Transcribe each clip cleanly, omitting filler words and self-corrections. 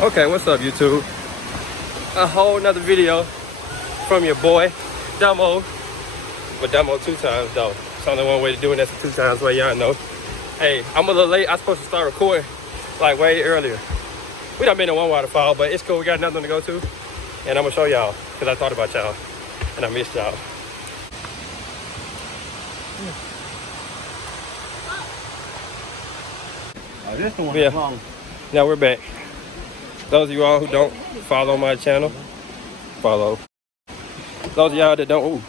Okay, what's up, YouTube? A whole nother video from your boy, Dumbo. But Dumbo 2 times, though. It's only one way to do it, that's 2 times way, y'all know. Hey, I'm a little late. I'm supposed to start recording, like, way earlier. We done been in one waterfall, but it's cool. We got nothing to go to. And I'm gonna show y'all, because I thought about y'all, and I missed y'all. Oh, this the one. Yeah. Now we're back. Those of you all who don't follow my channel, follow. Those of y'all that don't, ooh,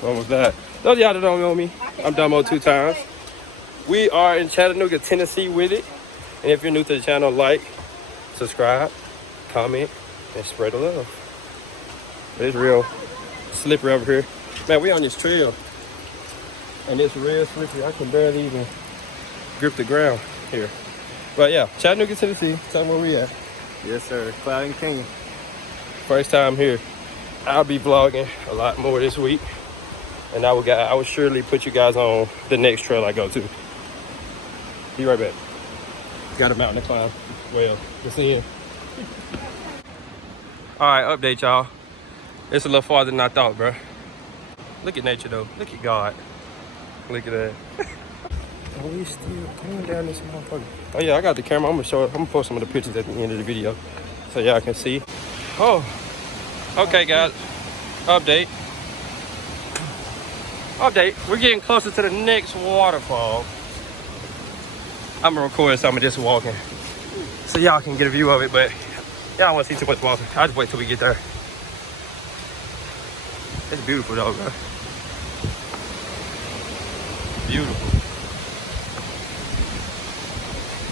what was that? Those of y'all that don't know me, I'm Dumbo 2 times. We are in Chattanooga, Tennessee with it. And if you're new to the channel, like, subscribe, comment, and spread the love. But it's real slippery over here. Man, we on this trail. And it's real slippery. I can barely even grip the ground here. But yeah, Chattanooga, Tennessee. Tell me where we at. Yes, sir. Cloudland Canyon. First time here. I'll be vlogging a lot more this week. And I will surely put you guys on the next trail I go to. Be right back. Got a mountain to climb. Well, just in. Alright, update y'all. It's a little farther than I thought, bro. Look at nature though. Look at God. Look at that. Oh, we still going down this motherfucker. Oh yeah, I got the camera. I'm gonna post some of the pictures at the end of the video so y'all can see. Oh, okay guys. Update. We're getting closer to the next waterfall. I'm gonna record some of this walking so y'all can get a view of it, but y'all don't want to see too much walking. I'll just wait till we get there. It's beautiful though, bro. Beautiful.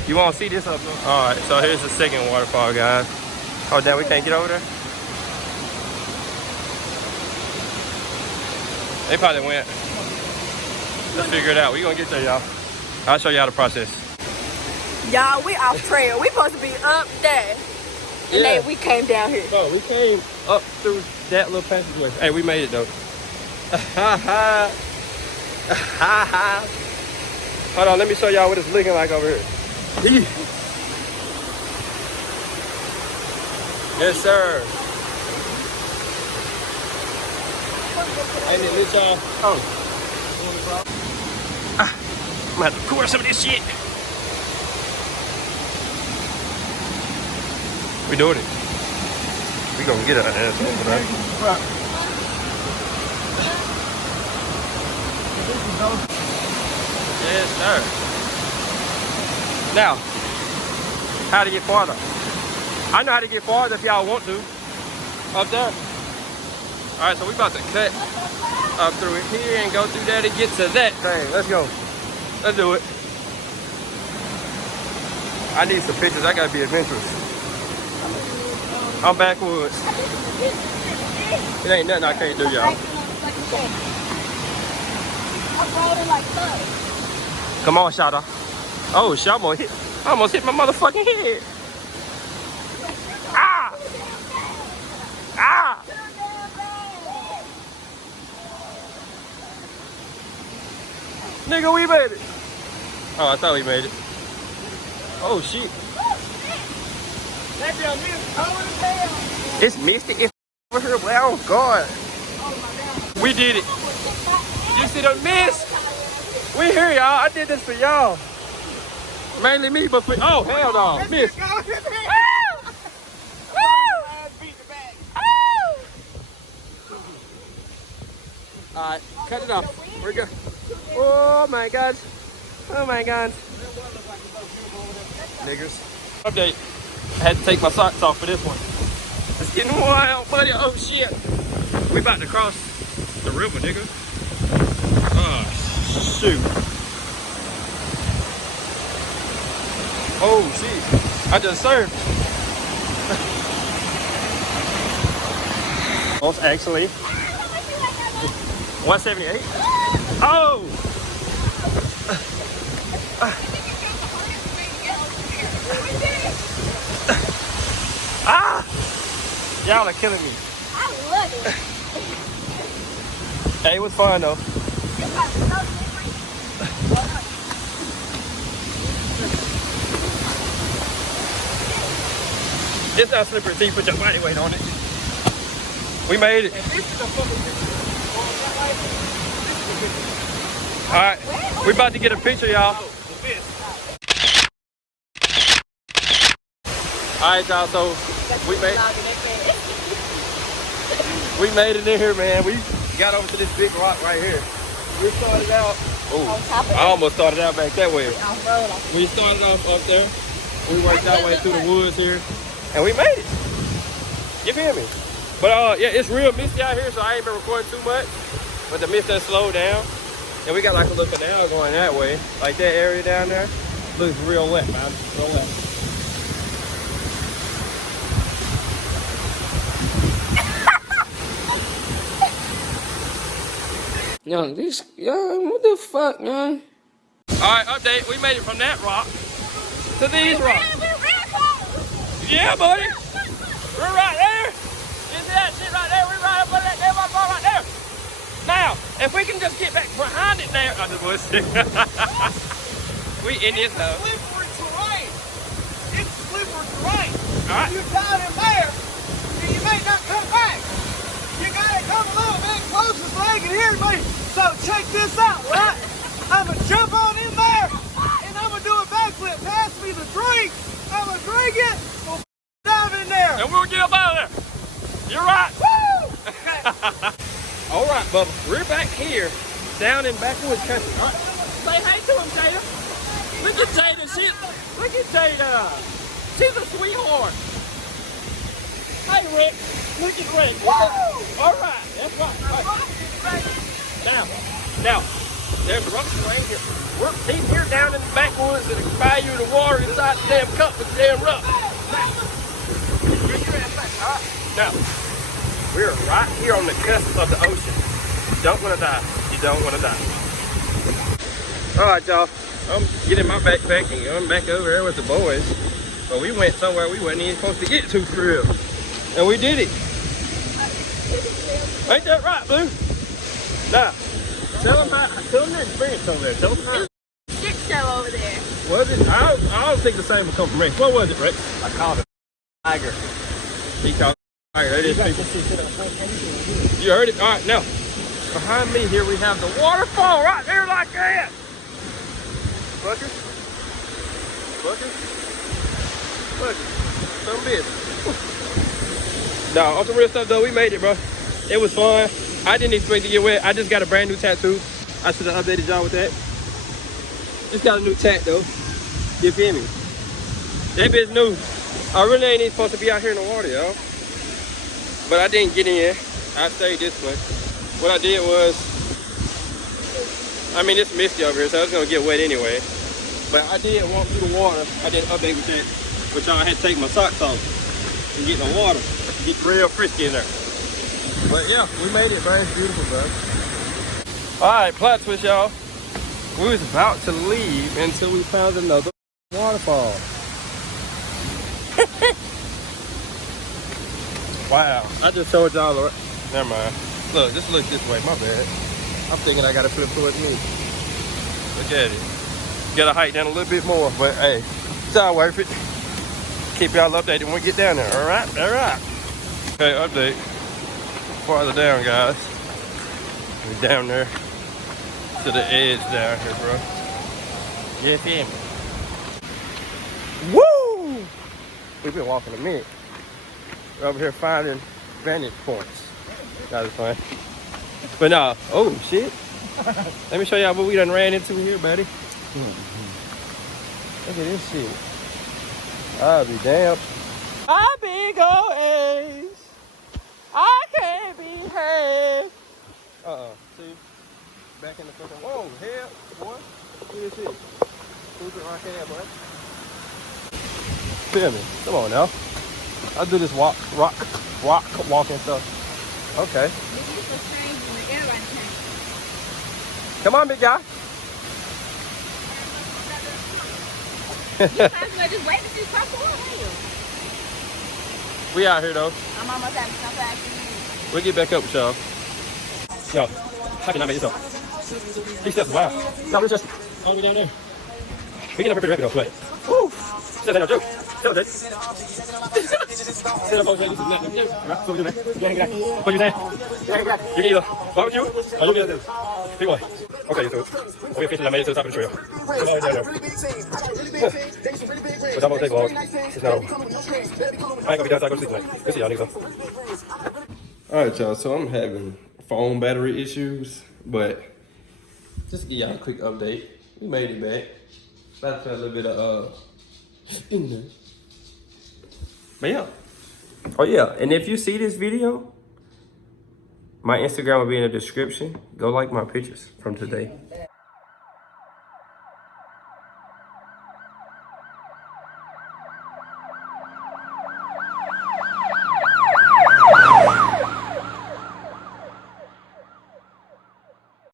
You want to see this up there? All right, so here's the second waterfall, guys. Oh, damn, we can't get over there? They probably went. Let's figure it out. We gonna get there, y'all. I'll show y'all the process. Y'all, we off trail. We supposed to be up there. And then we came down here. No, we came up through that little passageway. Hey, we made it, though. Hold on, let me show y'all what it's looking like over here. Yes, sir. Ain't it lit, y'all? Oh. I'm gonna have to pour some of this shit. We doing it. We gonna get it out there. Yes, sir. Now, how to get farther? I know how to get farther if y'all want to. Up there. All right, so we about to cut up through it here and go through there to get to that thing. Let's go. Let's do it. I need some pictures. I gotta be adventurous. I'm backwoods. It ain't nothing I can't do, y'all. Come on, Shada. Oh, shit, I almost hit my motherfucking head. Ah! Ah! Nigga, we made it. Oh, I thought we made it. Oh, shit. It's misty. It's over here. Oh, God. We did it. You see the mist? We here, y'all. I did this for y'all. Mainly me, but for... Oh, hell no. Mist. Alright, cut it off. We're good. Oh my God. Oh my God. Niggers. Update. I had to take my socks off for this one. It's getting wild, buddy. Oh shit. We about to cross the river, nigga. Oh shoot. Oh shit. I just surfed. Almost actually. 178. Oh! Ah! Y'all are killing me. I love it. Hey, it was fun though. It's not slippery until you put your body weight on it. We made it. All right, we about to get a picture, y'all. All right, y'all. So we made it in here, man. We got over to this big rock right here. We started out. Oh, I almost started out back that way. We started off up there. We worked our way through the woods here, and we made it. You feel me? But yeah, it's real misty out here, so I ain't been recording too much. But the mist has slowed down, and we got like a little canal going that way, like that area down there. Looks real wet, man. Real wet. Yo, what the fuck, man? All right, update. We made it from that rock to these rocks. Yeah, buddy. We're right there. You see that shit right there? We're right up under that damn waterfall right there. Now, if we can just get back behind it there. Oh, the bush. We in this though. It's slippery terrain. It's slippery terrain. All right. You're down in there, and you may not come back. You gotta come a little bit closer so they can hear me. So check this out, right? I'm gonna jump on in there, and I'm gonna do a backflip. Pass me the drink. I'm gonna drink it. We'll dive in there. And we'll get up out of there. You're right. Woo! All right, Bubba. We're back here, down in backwoods country. All right. Say hey to him, Jada. Look at Jada. Look at Jada. She's a sweetheart. Hey, Rick. Look at Rick. Woo! All right. That's right. All right. Now, there's rocks right here. We're deep here down in the backwoods that can buy you the water inside the damn cup with the damn rock. Now, we're right here on the cusp of the ocean. You don't want to die. You don't want to die. All right, y'all. I'm getting my backpack and I'm back over there with the boys. But we went somewhere we wasn't even supposed to get to for real. And we did it. Ain't that right, Blue? Now, tell them their experience over there. Tell them how. Shit show over there. Was it? I don't think the same will come from Rex. What was it, Rex? I called it tiger. He called it tiger. That is people. You heard it? All right, now, behind me here we have the waterfall right there like that. Bucker? Some bitch. No, on some real stuff though, we made it, bro. It was fun. I didn't expect to get wet. I just got a brand new tattoo. I should have updated y'all with that. Just got a new tat though. You feel me? That bitch new. I really ain't even supposed to be out here in the water, y'all. But I didn't get in. I stayed this way. What I did was, I mean, it's misty over here, so I was gonna get wet anyway. But I did walk through the water. I did an update with that, which I had to take my socks off and get in the water. Get real frisky in there. But yeah, we made it, bro. It's beautiful, bro. All right, plot twist, y'all. We was about to leave until we found another waterfall. Wow. I just told y'all, never mind. Look, just look this way, my bad. I'm thinking I gotta flip towards me. Look at it. Gotta hike down a little bit more, but hey, it's all worth it. Keep y'all updated when we get down there, all right? All right. Okay, update. Farther down, guys. We're down there to the edge down here, bro. Yeah, feel me? Woo! We've been walking a minute. We're over here finding vantage points. That was fun. But nah, oh shit. Let me show y'all what we done ran into here, buddy. Look at this shit. I'll be damn. I big ol' A's. I can't behave. See? Back in the fucking, whoa, hell, boy. Look at this shit. Stupid rock head, boy. Feel me? Come on now. I'll do this rock walking stuff. Okay. Come on, big guy. We out here though. I'm almost having some back. We'll get back up with y'all. Yo, how can I make this up? These steps, wow. No, we're just all the way down there. We can never pretty rapid though, but woo! That's no joke. That was it. What you saying? You can either barbecue or you can do this. Pick one. Okay, YouTube. We officially made it to the top of the trail. Come on down there. But I'm gonna take vlog. It's not over. I ain't gonna be downside, go to sleep tonight. We'll see y'all niggas. Alright, y'all, so I'm having phone battery issues, but just to give y'all a quick update. We made it back. About to put a little bit of in there. But yeah. Oh yeah, and if you see this video, my Instagram will be in the description. Go like my pictures from today.